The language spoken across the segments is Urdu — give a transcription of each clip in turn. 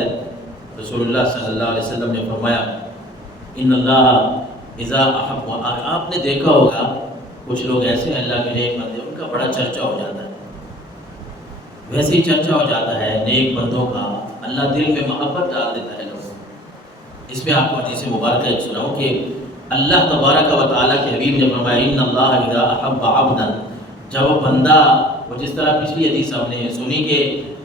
ہے، رسول اللہ صلی اللہ علیہ وسلم نے فرمایا ان اللہ اذا احب، آپ نے دیکھا ہوگا کچھ لوگ ایسے ہیں اللہ کے نیک بندے، ان کا بڑا چرچا ہو جاتا ہے، ویسے ہی چرچا ہو جاتا ہے نیک بندوں کا، اللہ دل میں محبت ڈال دیتا ہے لوگوں۔ اس میں آپ کو حدیث مبارکہ ایک سناؤں کہ اللہ تبارک و تعالیٰ کے حبیب نے فرمایا ان اللہ اذا احب عبدا، جب بندہ، وہ جس طرح پچھلی حدیث ہم نے سنی کہ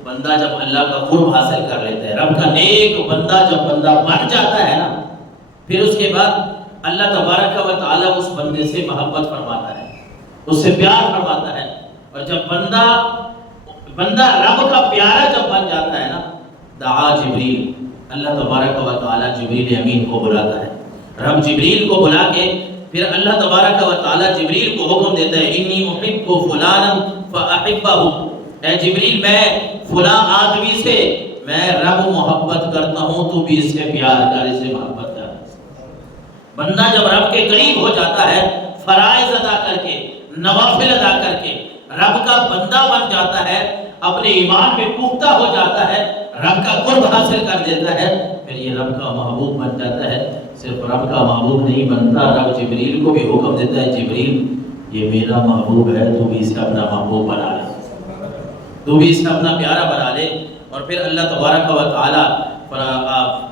بندہ جب اللہ کا قرب حاصل کر لیتا ہے، رب کا نیک بندہ جب بندہ بن جاتا ہے نا، پھر اس کے بعد اللہ تبارک و تعالیٰ اس بندے سے محبت فرماتا ہے، اس سے پیار فرماتا ہے، اور جب بندہ رب کا پیارا جب بن جاتا ہے نا، دعا جبریل، اللہ تبارک و تعالیٰ جبریل امین کو بلاتا ہے، رب جبریل کو بلا کے پھر اللہ تبارک و تعالیٰ جبریل کو حکم دیتا ہے انی احب فلانا فاحبہ، اے جبریل میں فلاں آدمی سے میں رب محبت کرتا ہوں، تو بھی اس سے پیار کر، اس سے محبت کر۔ بندہ جب رب کے قریب ہو جاتا ہے، فرائض ادا کر کے، نوافل ادا کر کے رب کا بندہ بن جاتا ہے، اپنے ایمان میں پختہ ہو جاتا ہے، رب کا قرب حاصل کر دیتا ہے، پھر یہ رب کا محبوب بن جاتا ہے۔ صرف رب کا محبوب نہیں بنتا، رب جبریل کو بھی حکم دیتا ہے جبریل یہ میرا محبوب ہے، تو بھی اسے اپنا محبوب بنا لے، تو بھی اسے اپنا پیارا بنا لے۔ اور پھر اللہ تبارک و تعالیٰ،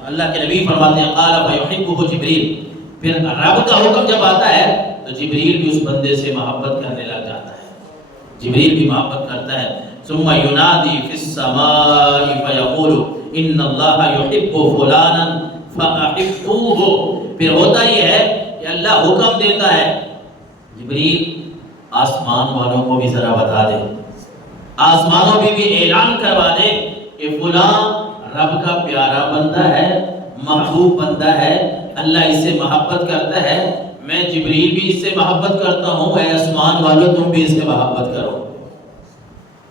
اللہ کے نبی فرماتے ہیں قال فیحبہ جبریل، پھر رب کا حکم جب آتا ہے تو جبریل بھی اس بندے سے محبت کرنے لگ جاتا ہے، جبریل بھی محبت کرتا ہے۔ ثم ینادی فی السماء فیقول ان اللہ یحب فلانا فاحبوہ، پھر ہوتا یہ ہے کہ اللہ حکم دیتا ہے جبریل آسمان والوں کو بھی ذرا بتا دے، آسمانوں میں بھی اعلان کروا دے کہ فلاں رب کا پیارا بندہ ہے، محبوب بندہ ہے، اللہ اس سے محبت کرتا ہے، میں جبریل بھی اس سے محبت کرتا ہوں، اے آسمان والوں تم بھی اس سے محبت کرو۔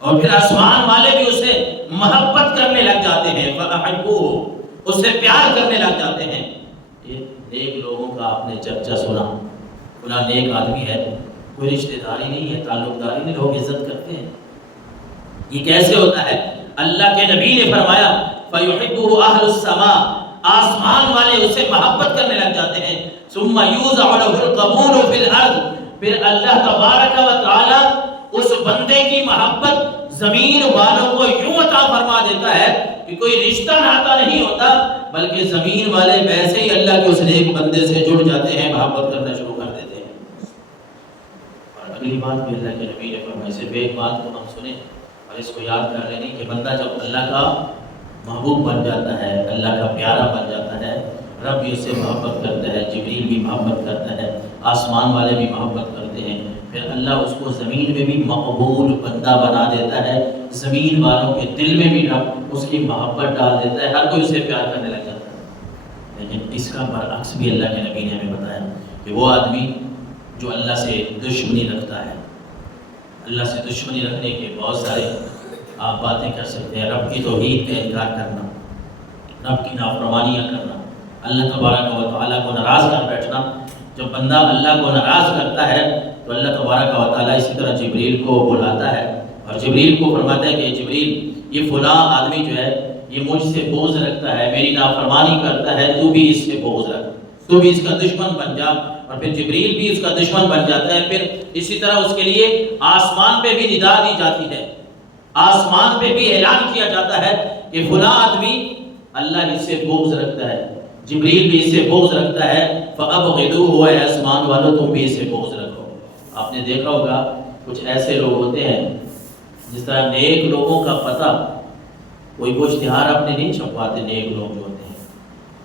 اور پھر آسمان والے بھی اس سے محبت کرنے لگ جاتے ہیں، فاحبوہ، اس سے پیار کرنے لگ جاتے ہیں۔ یہ نیک لوگوں کا آپ نے چرچا سنا، فلاں نیک آدمی ہے، کوئی رشتہ داری نہیں ہے، تعلق داری نہیں، لوگ عزت کرتے ہیں۔ یہ کیسے ہوتا ہے؟ اللہ کے نبی نے فرمایا فیحبہ اہل السماء، آسمان والے اس سے محبت کرنے لگ جاتے ہیں۔ ثم یوضع له القبول فی الارض، پھر اللہ تبارک و تعالی اس بندے کی محبت زمین والوں کو یوں عطا فرما دیتا ہے کہ کوئی رشتہ ناتا نہیں ہوتا، بلکہ زمین والے ویسے ہی اللہ کے اس نیک بندے سے جڑ جاتے ہیں، محبت کرنا شروع کر دیتے ہیں۔ اور اگلی بات بھی اللہ کے نبی نے فرمائی، صرف ایک بات کو ہم سنیں اور اس کو یاد کر لیں کہ بندہ جب اللہ کا محبوب بن جاتا ہے، اللہ کا پیارا بن جاتا ہے، رب بھی اس سے محبت کرتا ہے، جبریل بھی محبت کرتا ہے، آسمان والے بھی محبت کرتے ہیں، پھر اللہ اس کو زمین میں بھی مقبول بندہ بنا دیتا ہے، زمین والوں کے دل میں بھی رب اس کی محبت ڈال دیتا ہے، ہر کوئی اسے پیار کرنے لگ جاتا ہے۔ لیکن اس کا برعکس بھی اللہ کے نبی نے ہمیں بتایا کہ وہ آدمی جو اللہ سے دشمنی رکھتا ہے، اللہ سے دشمنی رکھنے کے بہت سارے آپ باتیں کر سکتے ہیں، رب کی توحید کا انکار کرنا، رب کی نافرمانیاں کرنا، اللہ تبارک و تعالیٰ کو ناراض کر بیٹھنا۔ جب بندہ اللہ کو ناراض کرتا ہے تو اللہ تبارک و تعالیٰ اسی طرح جبریل کو بلاتا ہے اور جبریل کو فرماتا ہے کہ جبریل یہ فلاں آدمی جو ہے یہ مجھ سے بغض رکھتا ہے، میری نافرمانی کرتا ہے، تو بھی اس سے بغض رکھ، تو بھی اس کا دشمن بن جا۔ اور پھر جبریل بھی اس کا دشمن بن جاتا ہے، پھر اسی طرح اس کے لیے آسمان پہ بھی ندا دی جاتی ہے، آسمان پہ بھی اعلان کیا جاتا ہے کہ فلاں آدمی اللہ اس سے بغض رکھتا ہے، جبریل بھی اس سے بغض رکھتا ہے، فَأَبْغِضُوهُ، اے آسمان والوں تم بھی اس سے بغض رکھو۔ آپ نے دیکھا ہوگا کچھ ایسے لوگ ہوتے ہیں جس طرح نیک لوگوں کا پتہ کوئی وہ اشتہار اپنے نہیں چھپواتے، نیک لوگ جو ہوتے ہیں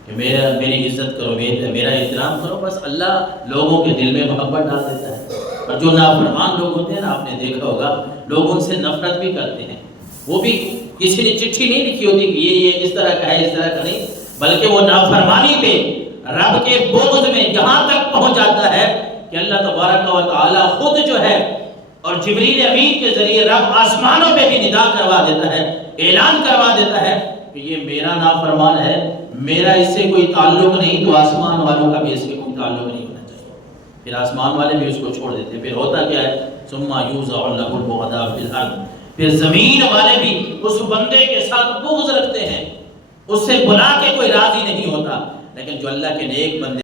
کہ میری عزت کرو، میرا احترام کرو، بس اللہ لوگوں کے دل میں محبت ڈال دیتا ہے۔ اور جو نافرمان لوگ ہوتے ہیں نا، آپ نے دیکھا ہوگا لوگ ان سے نفرت بھی کرتے ہیں، وہ بھی کسی نے چٹھی نہیں لکھی ہوتی کہ یہ اس طرح کا ہے، اس طرح کا نہیں، بلکہ وہ نافرمانی پہ رب کے بغض میں یہاں تک پہنچ جاتا ہے کہ اللہ تبارک و تعالی خود جو ہے اور جبریل امین کے ذریعے رب آسمانوں پہ بھی ندا کروا دیتا ہے، اعلان کروا دیتا ہے کہ یہ میرا نافرمان ہے، میرا اس سے کوئی تعلق نہیں، تو آسمان والوں کا بھی اس سے کوئی تعلق نہیں ہونا چاہیے۔ پھر آسمان والے بھی اس کو چھوڑ دیتے ہیں۔ پھر ہوتا کیا ہے؟ ثم یوضع له البغضاء فی الارض، پھر زمین والے بھی اس بندے کے ساتھ بغض رکھتے ہیں، اس سے بلا کے کوئی راضی نہیں ہوتا، لیکن جو اللہ کے نیک بندے